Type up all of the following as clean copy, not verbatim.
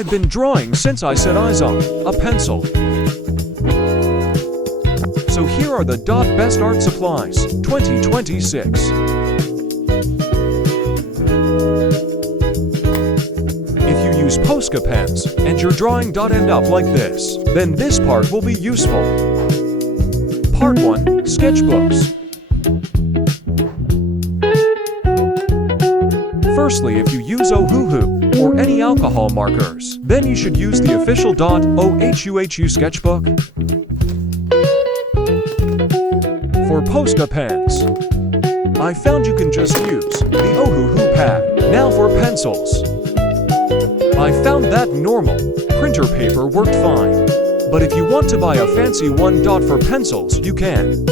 I've been drawing since I set eyes on a pencil. So here are the Best Art Supplies 2026. If you use Posca pens and your drawing end up like this, then this part will be useful. Part 1. Sketchbooks. Firstly, if you use Ohuhu or any alcohol markers, then you should use the official .ohuhu sketchbook. For Posca pens, I found you can just use the Ohuhu pad. Now for pencils. I found that normal printer paper worked fine, but if you want to buy a fancy one for pencils, you can.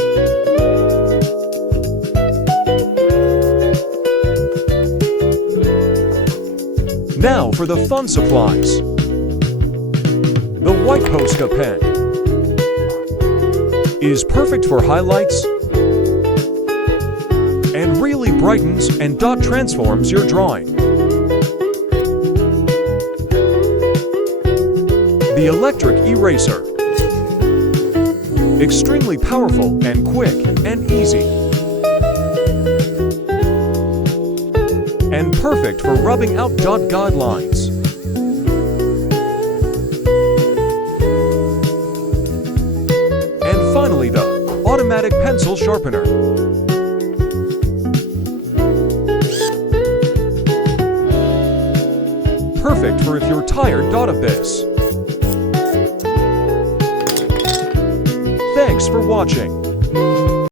Now for the fun supplies. The white Posca pen is perfect for highlights and really brightens and transforms your drawing. The electric eraser, extremely powerful and quick and easy, and perfect for rubbing out guidelines. And finally, the automatic pencil sharpener. Perfect for if you're tired of this. Thanks for watching.